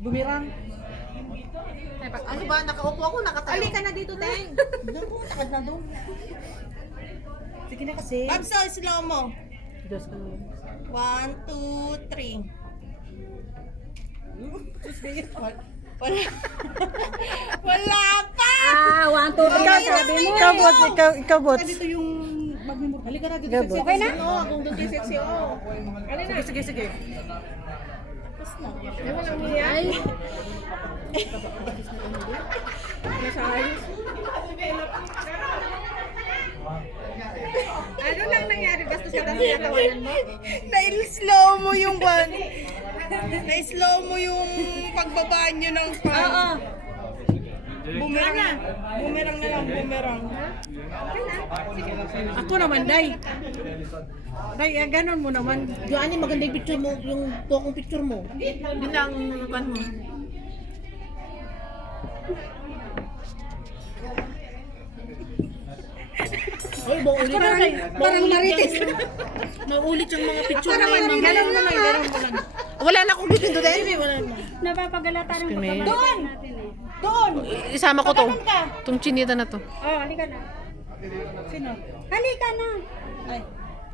Bumirang. Ano ba? Nakaupo ako, nakatayo. Ali ka na dito, Teng. Naku, takad na doon. Sige na kasi. Babso, slow mo. Diyos ko. 1, 2, 3. Wala pa! Ah, 1, 2, 3 sabi mo. Ikaw, bots. Ikaw, bots. Dito yung mag-memor. Halika na dito. Ikaw, bots. Okay na? Oo, kung doon kayo sexy, oo. Sige, sige, sige. Ay, Ano lang nangyari? Basta sa natawanan mo? Na-slow mo yung one. Na-slow mo yung pagbaba nyo ng fan. Oo. Boomerang na. Boomerang na lang, boomerang. Ako naman, Day. Day, ganon mo naman. yung ano maganda yung picture mo, yung pokong picture mo. Yun lang, kan mo. Ay, maulit. Parang marites. Maulit yung mga picture mo. Ganon mo lang, ganon mo lang. Wala na akong dito din. Napapagalata ng pagkabalan Doon! natin eh. Doon! Isama ko to. Pagkakan ka. Tong chinita na to. Oh, halika na. Sino? Halika na. Ay.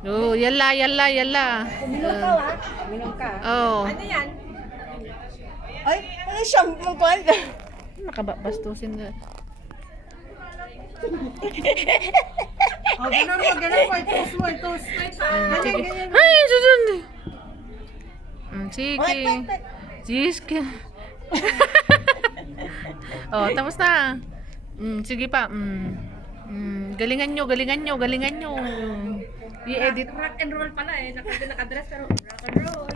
Oh, yalla, yalla, yalla. Uminom ka, ha? Uminom ka. Oh. Ano yan? Ay, ano siyang magkuhan ka? Nakabastusin na. Oh, ganon mo, ganon mo. Itos mo, itos. Ganyan, Sige. ganyan. Ay, susun. Sige. Sige. Oh, tapos na. Sige pa. Galingan nyo, galingan nyo, galingan nyo. I-edit. Rock and roll pala eh. Nakadress pero rock and roll.